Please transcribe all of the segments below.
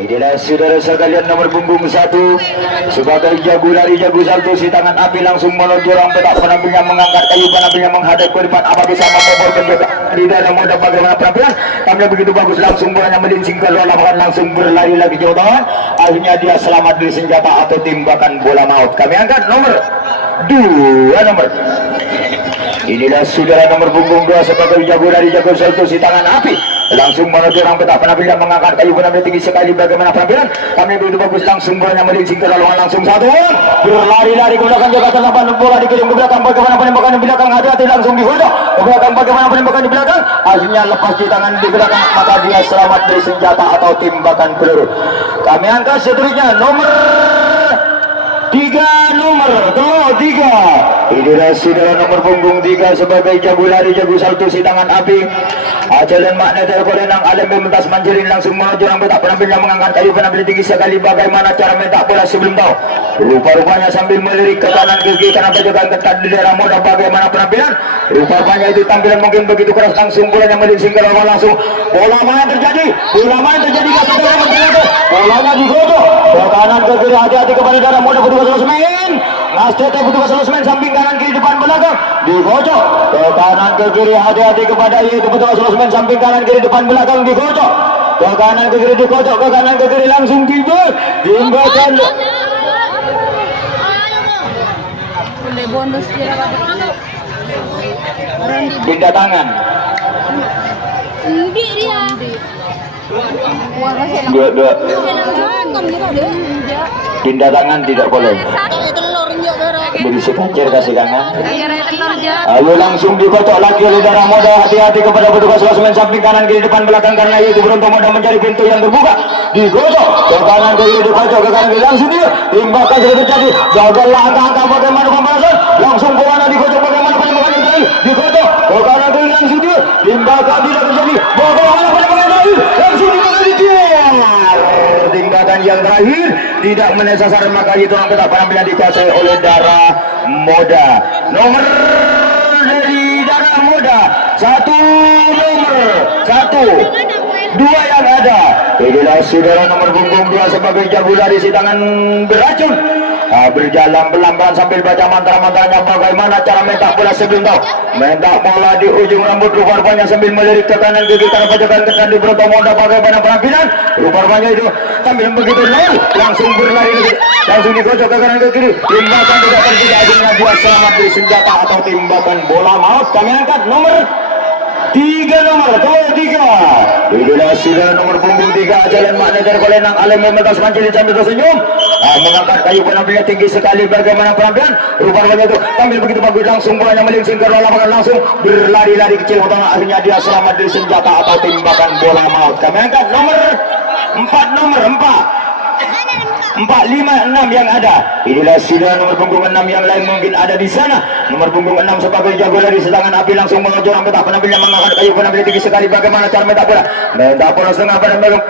Inilah saudara sekalian nomor punggung 1 sebagai jago lari jago salto si tangan api langsung meluncur petak penampilnya mengangkat kayu penampilnya menghadap ke depan apa bisa membawa juga di dalam mode bagaimana penampilan tampil begitu bagus langsung bolanya melincing ke lapangan langsung berlari lagi jauh tangan akhirnya dia selamat dari senjata atau tembakan bola maut. Kami angkat nomor 2 nomor. Inilah saudara nomor punggung 2 sebagai jago lari jago salto si tangan api langsung menuju orang petak penampilan mengangkat kayu penampilan tinggi sekali bagaimana penampilan kami begitu bagus langsung bolanya melincing ke laluan langsung satu berlari-lari ke belakang jaga telapan bola dikirim ke belakang bagaimana penembakan di belakang hati-hati langsung dihodok ke belakang bagaimana penembakan di belakang akhirnya lepas di tangan di belakang maka dia selamat dari senjata atau tembakan peluru. Kami angkat seterusnya nomor 3 nomor 3 inilah saudara nomor punggung 3 sebagai jago lari jago salto si tangan api jalan makna terkolenang alam mementas manjirin langsung menuju orang petak penampilan mengangkat kayu penampilan tinggi sekali bagaimana cara mentak bola sebelum tahu rupa-rupanya sambil melirik ke kanan ke kiri karena penjagaan ketat di daerah moda bagaimana penampilan rupa-rupanya itu tampilan mungkin begitu keras langsung bolanya melincing ke lawan langsung bola mana terjadi bolanya digodok ke kanan ke kiri hati-hati kepada daerah moda petugas losmen Nasdete petugas losmen samping kanan kiri depan belakang digocok ke kanan ke kiri hati-hati kepada itu petugas losmen samping kanan kiri depan belakang digocok ke kanan ke kiri digocok ke kanan ke kiri langsung timbakan pindah tangan dua pindah tangan tidak boleh berisi kancir kasih kanan ayo langsung dikocok lagi oleh darah moda hati-hati kepada petugas losmen samping kanan kiri depan belakang karena itu beruntung moda mencari pintu yang terbuka dikocok ke kanan kiri dikocok ke kanan kiri langsung dia timbakan sudah terjadi jaga angka bagaimana pembalasan langsung ke mana dikocok bagaimana penembakan yang terakhir dikocok ke kanan kiri langsung dia timbakan tidak terjadi bagaimana penembakan yang terakhir langsung timbakan tindakan yang terakhir tidak menyasar maka itu orang petak penampilan dikuasai oleh darah moda nomor dari darah moda nomor 1 2 yang ada inilah saudara nomor punggung 2 sebagai jago lari si tangan beracun berjalan pelan-pelan sambil baca mantra-mantranya bagaimana cara mentak bola sebelum tahu mentak bola di ujung rambut rupa-rupanya sambil melirik ke kanan ke kiri karena pajakan kesan di beruntung moda bagaimana penampilan rupa-rupanya itu tampil begitu nol langsung berlari lagi langsung digocok ke kanan ke kiri timbakan tidak terjadi akhirnya dia selamat dari senjata atau tembakan bola maut. Kami angkat nomor 3 nomor 3 inilah saudara nomor punggung 3 jalan makna terkolenang alam mementas manjirin sambil tersenyum mengangkat kayu penampilan tinggi sekali bagaimana penampilan rupanya itu tampil begitu bagus langsung bolanya melincing ke lapangan langsung berlari-lari kecil utama akhirnya dia selamat dari senjata atau tembakan bola maut. Kami angkat nomor 4 4, 5, 6 yang ada inilah saudara nomor punggung 6 yang lain mungkin ada di sana nomor punggung 6 sebagai jago lari setangan api langsung menuju orang petak penampilan mengangkat kayu penampilan tinggi sekali bagaimana cara mentak bola setengah penampilan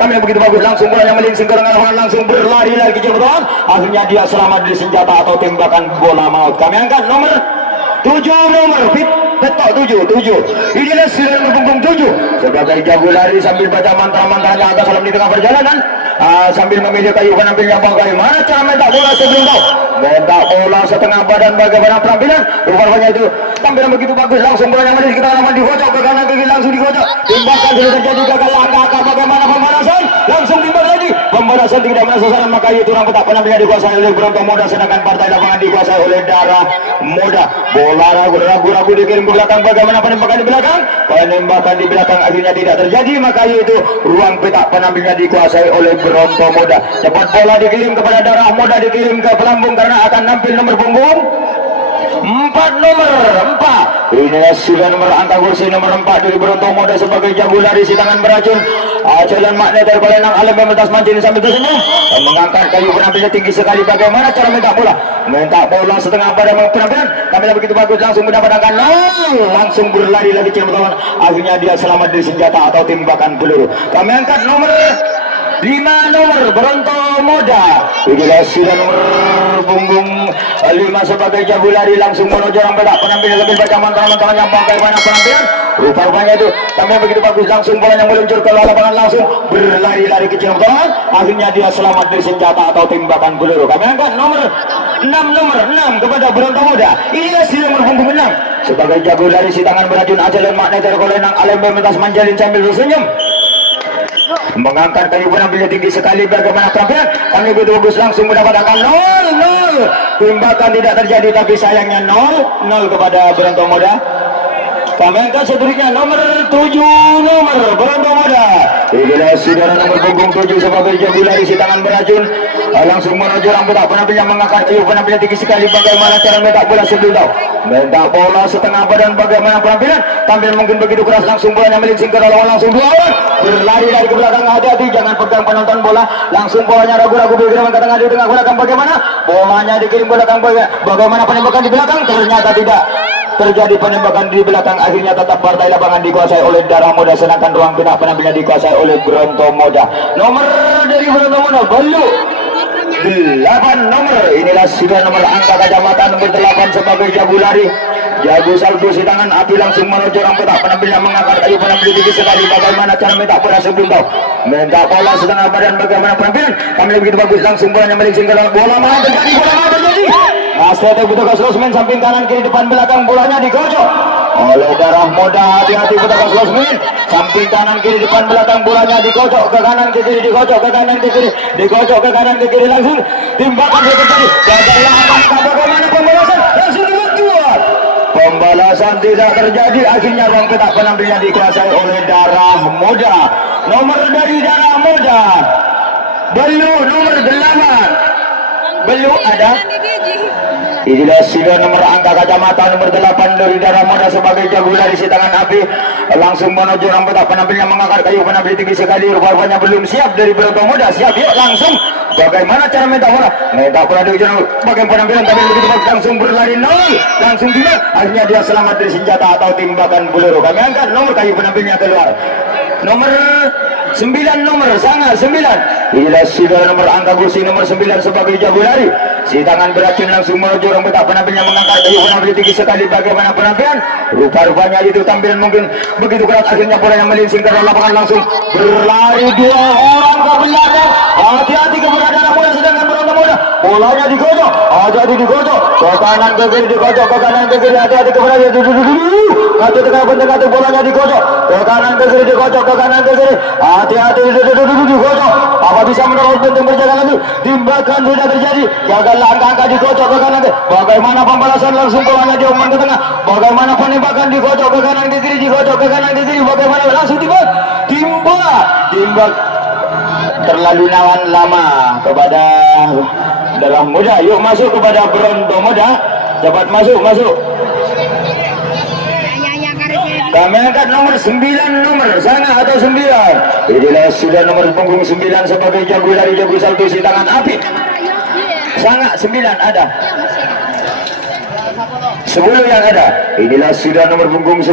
tampil begitu bagus langsung bolanya melincing ke lapangan langsung berlari lagi ke belakang akhirnya dia selamat dari senjata atau tembakan bola maut. Kami angkat nomor 7 nomor petok 7 inilah saudara nomor punggung 7 sebagai jago lari sambil baca mantra-mantranya agak salam di tengah perjalanan sambil memilih kayu penampilan bagaimana cara mentak bola sebelum tahu mentak bola setengah badan bagaimana penampilan rupanya itu tampilan begitu bagus langsung bolanya melirik kita lawan dikocok ke kanan ke kiri langsung dikocok timbakan sudah terjadi gagal langkah bagaimana pembalasan langsung timbal lagi pembalasan tidak menyasar maka itu orang petak penampilan dikuasai oleh beruntung moda sedangkan partai lapangan dikuasai oleh darah moda bola ragu-ragu dikirim ke belakang bagaimana penembakan di belakang akhirnya tidak terjadi maka itu ruang petak penampilan dikuasai oleh beruntung moda cepat bola dikirim kepada darah moda dikirim ke pelambung karena akan nampil nomor punggung 4 nomor 4 inilah sudah nomor angka kursi nomor 4 dari beruntung moda sebagai jago lari si tangan beracun jalan makna terkolenang alam mementas manjirin sambil tersenyum mengangkat kayu penampilan tinggi sekali bagaimana cara mentak bola setengah badan penampilan tampil begitu bagus langsung mendapatkan langsung berlari lagi teman-teman akhirnya dia selamat dari senjata atau tembakan peluru. Kami angkat nomor 5 nomor Bronto Muda. Inilah sudah nomor punggung 5 sebagai jago lari langsung menuju rampedak. Penampilan lebih baca mantan-mantan yang bagaimana penampilan. Rupa-rupanya itu tampil begitu bagus, langsung bolanya meluncur ke lapangan, langsung berlari-lari kecil betul. Akhirnya dia selamat dari senjata atau tembakan peluru. Kami angkat nomor 6 kepada Bronto Muda. Inilah si nomor punggung 6 sebagai jago lari si tangan beracun ajalan magneter kolenang alembe mentas manjalin sambil tersenyum. Mengangkat kayu penampilan tinggi sekali, bagaimana penampilan kami begitu bagus, langsung mendapatkan 0-0. Tembakan tidak terjadi tapi sayangnya 0-0 kepada Bronto Muda. Kami angkat seterusnya nomor 7 nomor Bronto Muda. Inilah saudara nomor punggung 7 sebagai jago lari si tangan beracun, langsung menuju rambut penampilan mengangkat kayu penampilan tinggi sekali, bagaimana cara mentak bola sebelum tahu mentak bola setengah badan, bagaimana penampilan tampil mungkin begitu keras, langsung bolanya melincing ke lawan, langsung dua lawan berlari dari ke belakang. Hati-hati jangan pegang penonton bola, langsung bolanya ragu-ragu bergerak ke tengah, di tengah belakang, bagaimana bolanya dikirim belakang, bagaimana penembakan di belakang, ternyata tidak terjadi penembakan di belakang. Akhirnya tetap partai lapangan dikuasai oleh Darah Muda, sedangkan ruang pindah penampilan dikuasai oleh Bronto Muda. Nomor dari Bronto Muda Belu 8 nomor. Inilah sudah nomor angka kacamata nomor 8 sebagai jago lari, jago salto si tangan api, langsung menuju ruang petak penampilan mengangkat kayu penampilan tinggi sekali, bagaimana cara minta bola sebelum tahu minta bola setengah badan, bagaimana penampilan tampil begitu bagus, langsung bolanya melincing ke dalam bola mana terjadi, bola mana terjadi. Astaga petugas losmen samping kanan kiri depan belakang, bolanya digocok oleh Darah Muda. Hati-hati petugas losmen samping kanan kiri depan belakang, bolanya digocok ke kanan ke kiri, digocok ke kanan ke kiri, digocok ke kanan ke kiri, langsung timbakan dia terjadi. Gagal bagaimana pembalasan, langsung dibuat. Pembalasan tidak terjadi, akhirnya ruang petak penampilan dikuasai oleh Darah Muda. Nomor dari Darah Muda Belu nomor 8 Belu ada. Inilah sudah nomor angka kacamata nomor 8 dari Darah Muda sebagai jago lari si tangan api, langsung menuju rambut penampilan mengangkat kayu penampilan tinggi sekali, rupanya belum siap dari Bronto Muda. Siap yuk, langsung bagaimana cara minta bola di ujung bagian penampilan, tapi begitu bagus, langsung berlari 0, langsung tiba, akhirnya dia selamat dari senjata atau tembakan peluru. Kami angkat nomor kayu penampilannya keluar nomor 9 nomor sangat 9. Inilah sudah nomor angka kursi nomor 9 sebagai jago lari si tangan beracun, langsung menuju rambut penampilannya mengangkat kayu penampilan tinggi sekali, bagaimana penampilan rupa-rupanya itu tampilan mungkin begitu keras, akhirnya bola yang melincing ke dalam lapangan, langsung berlari 2 orang ke belakang. Hati-hati keberadaan bola, sedangkan Bronto Muda bolanya digocok, hati-hati digocok ke kanan ke kiri, digocok ke kanan ke kiri, hati-hati keberadaan kacau tengah penting, bolanya digocok ke kanan ke kiri, digocok ke kanan ke kiri, hati-hati digocok. Apa bisa menolak penting berjalan lagi, timbakan tidak terjadi, gagal langkah digocok ke kanan ke, bagaimana pembalasan, langsung bolanya diumpan ke tengah, bagaimana penembakan digocok ke kanan ke kiri, digocok ke kanan ke kiri, bagaimana langsung timbak terlalu nawan lama kepada Darah Muda. Yuk masuk kepada Bronto Muda, cepat masuk. Kami angkat nomor 9 nomor sana atau 9. Inilah sudah nomor punggung 9 sebagai jago lari, jago salto si tangan api. Sangat 9 ada. 10 yang ada. Inilah sudah nomor punggung 10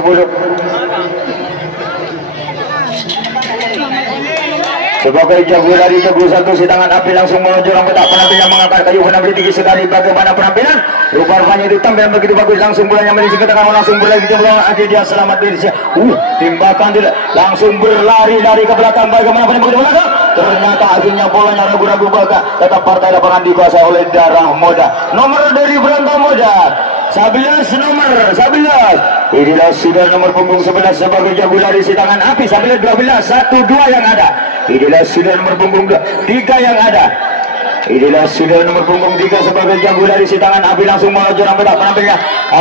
sebagai jago lari, jago salto si tangan api, langsung menuju rambut penampilan mengangkat kayu penampilan tinggi sekali, bagaimana penampilan rupa-rupanya itu tampilan begitu bagus, langsung bolanya melincing ke tengah, langsung berlari ke belakang, akhirnya dia selamat dari timbakan tidak, langsung berlari-lari ke belakang, bagaimana penampilan ke belakang, ternyata akhirnya bolanya ragu-ragu baga, tetap partai lapangan dikuasai oleh Darah Muda. Nomor dari Bronto Muda 11 nomor 11. Inilah sudah nomor punggung 11 sebagai jago lari si tangan api, 11 12 1 2 yang ada. Inilah sudah nomor punggung 3 yang ada. Inilah sudah nomor punggung 3 sebagai jago lari si tangan api, langsung menuju rambut penampilannya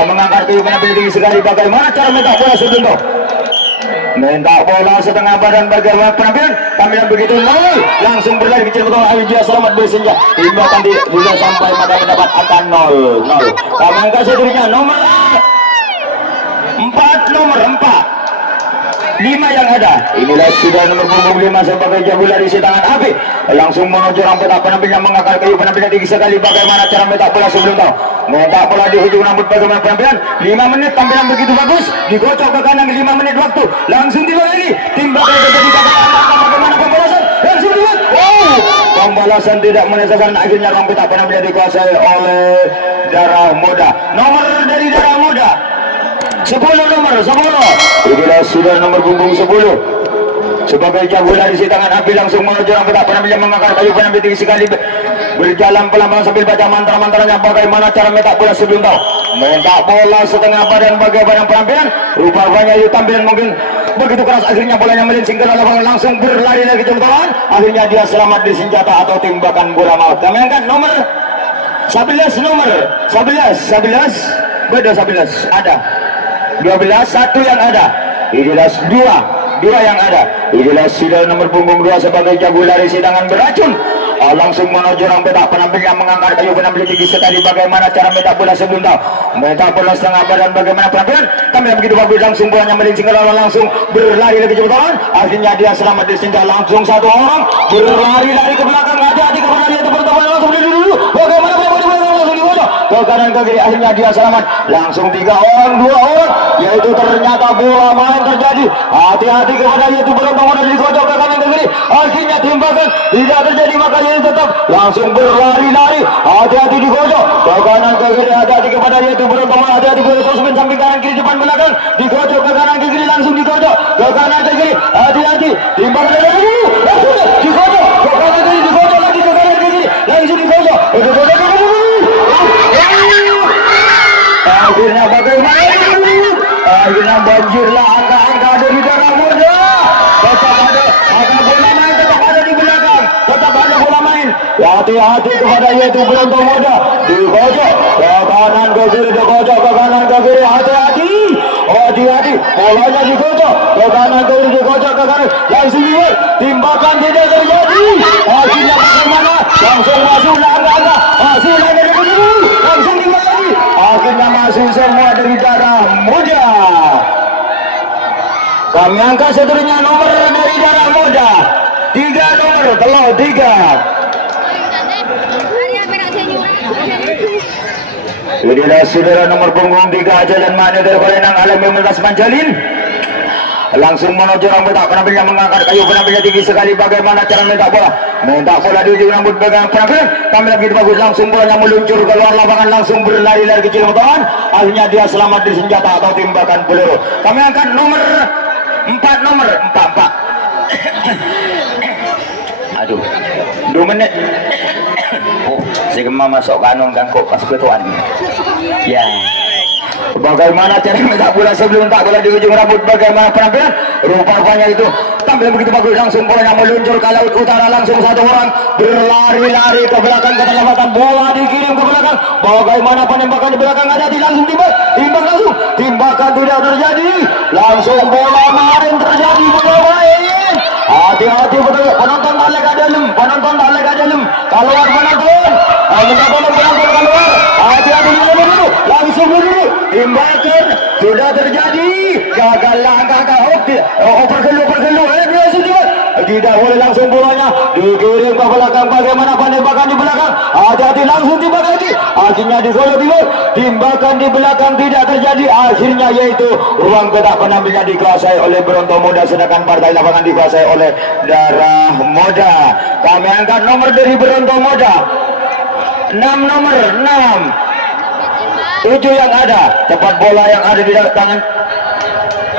mengangkat kayu penampilan tinggi sekali, bagaimana cara minta bola sebelum itu minta bola setengah badan, bagaimana penampilan tampilan begitu 0, langsung berlari kecil betul, dia selamat bersenja, timbakan tidak sampai maka mendapat akan 0. Kami angkat seterusnya nomor 4 nomor 4 5 yang ada. Inilah sudah nomor punggung 5 sebagai jago lari si tangan api, langsung menuju rambut penampilan mengangkat kayu penampilan tinggi sekali, bagaimana cara minta bola sebelum tahu minta bola di ujung rambut, bagaimana penampilan 5 menit tampilan begitu bagus, digocok ke kanan 5 menit waktu, langsung tiba lagi timbakan terjadi, bagaimana pembalasan, langsung dibuat alasan tidak menyelesaikan, akhirnya ruang peta penampilan dikuasai oleh Darah Muda. Nomor dari Darah Muda 10, nomor 10. Inilah sudah nomor punggung 10. Sebagai jago dari si tangan api langsung menuju ruang peta penampilan, mengangkat kayu penampilan tinggi sekali, berjalan pelan-pelan sambil baca mantra-mantranya. Bagaimana cara mentak bola sebelum tahu mentak bola setengah badan bagaimana penampilan, rupanya itu tampilan mungkin begitu keras, akhirnya bolanya melincing ke lapangan, langsung berlari lagi jempolan, akhirnya dia selamat di senjata atau tembakan bola maut. Kami angkat nomor 11, nomor 11 beda 11 ada 12, 1 yang ada, inilah dua yang ada. Inilah sudah nomor punggung 2 sebagai jago lari si tangan beracun, langsung menuju ruang peta penampilan, mengangkat kayu penampilan tinggi sekali. Bagaimana cara mentak bola sebelum tahu mentak bola setengah badan bagaimana penampilan, kami begitu bagus, langsung bolanya melincing ke lawan, langsung berlari lagi jempolan, akhirnya dia selamat di senjata. Langsung satu orang berlari dari ke belakang, hati-hati kepada dia teman-teman, langsung dulu bagaimana langsung digojok ke kanan ke kiri, akhirnya dia selamat. Langsung 3 orang 2 orang, yaitu ternyata bola main terjadi. Hati-hati kepada yaitu beruntung dari digojok ke kanan ke kiri, akhirnya tembakan tidak terjadi, makanya tetap langsung berlari-lari. Hati-hati digojok ke kanan ke kiri, hati-hati kepada yaitu beruntung, hati-hati terus samping kanan kiri depan belakang, digojok ke kanan ke kiri, langsung digojok ke kanan ke kiri, hati-hati timbangan dari digojok ke kanan ke kiri, digojok lagi ke kanan ke kiri, langsung digojok akhirnya bagaimana, akhirnya banjirlah angka-angka dari Darah Muda. Tetap ada bola main, tetap ada di belakang, tetap ada bola main. Hati-hati kepada yaitu beruntung muda, digojok ke kanan ke kiri, digojok ke kanan ke kiri, hati-hati bolanya digojok ke kanan ke kiri, digojok ke kanan, langsung dibuat timbakan tidak terjadi. Akhirnya bagaimana, langsung masuk angka-angka, masuk lagi langsung dibagi, akhirnya masuk semua dari Darah Muda. Kami angkat seterusnya nomor dari Darah Muda 3, nomor telah 3. Inilah saudara nomor punggung 3 Jalan Mana dari Balenang Alam Memelas Manjalin, langsung menuju rambut tak penampilan, mengangkat kayu penampilan tinggi sekali. Bagaimana cara mentak bola di ujung rambut pegang penampilan, tampil begitu bagus, langsung bolanya meluncur keluar lapangan, langsung berlari-lari kecil motoran, akhirnya dia selamat di senjata atau tembakan peluru. Kami angkat nomor 4, nomor 4. Aduh 2 menit. Oh, si Gemma masuk kanong kan kok pas ketuaan ya. Bagaimana cara mentak bola sebelum tak bola di ujung rambut, bagaimana penampilan, rupanya itu tampil begitu bagus, langsung bolanya meluncur ke laut utara, langsung satu orang berlari-lari ke belakang, keterlambatan bola dikirim ke belakang. Bagaimana penembakan di belakang, ada di langsung timbang langsung, timbakan tidak terjadi, langsung bola main terjadi, bola main. Hati-hati betul, penonton tak lega dalam, keluar penonton, minta tolong penonton keluar, hati-hati dulu, langsung dulu, timbakan sudah terjadi, gagal langkah overgelu, tidak boleh langsung bolanya dikirim ke belakang. Bagaimana penembakan di belakang, hati-hati langsung timbang lagi, akhirnya digolok, timbakan di belakang tidak terjadi, akhirnya yaitu ruang peta penampilan dikuasai oleh Beruntung Muda, sedangkan partai lapangan dikuasai oleh Darah Muda. Kami angkat nomor dari Beruntung Muda 6, nomor 6 7 yang ada, cepat bola yang ada di tangan,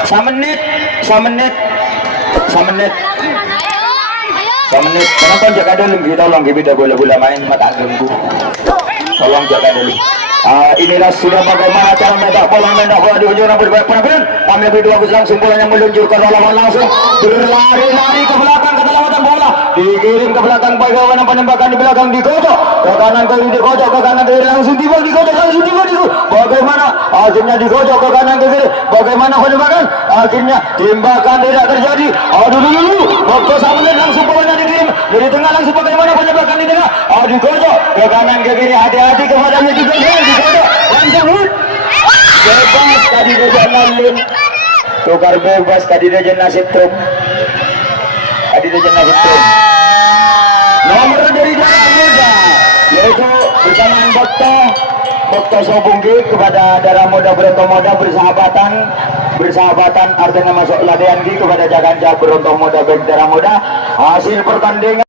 samenit penonton jaga dulu, tolong kita bola main mata ganggu, tolong jaga dulu. Inilah sudah bagaimana cara mentak bola di ujung rambut penampilan, kami lebih bagus, langsung bolanya meluncur ke lawan, langsung berlari-lari ke belakang, keterlambatan bola dikirim ke belakang. Bagaimana penembakan di belakang, digojok ke kanan ke kiri, digojok ke kanan ke kiri, langsung tiba, digojok bagaimana akhirnya digojok ke kanan ke kiri, bagaimana penembakan, akhirnya tembakan tidak terjadi. Aduh dulu waktu sampai langsung bolanya dikirim dari tengah, langsung bagaimana penembakan di tengah, digojok ke kanan ke kiri, hati-hati kepada yang digojok langsung bebas tadi dia nalin tukar bebas tadi dia nasib truk, nomor dari Darah Muda yaitu bersamaan Bokto Sobunggi kepada Darah Muda Beruntung Muda, bersahabatan artinya masuk latihan kepada Jaganjah Beruntung Muda bagi Darah Muda. Hasil pertandingan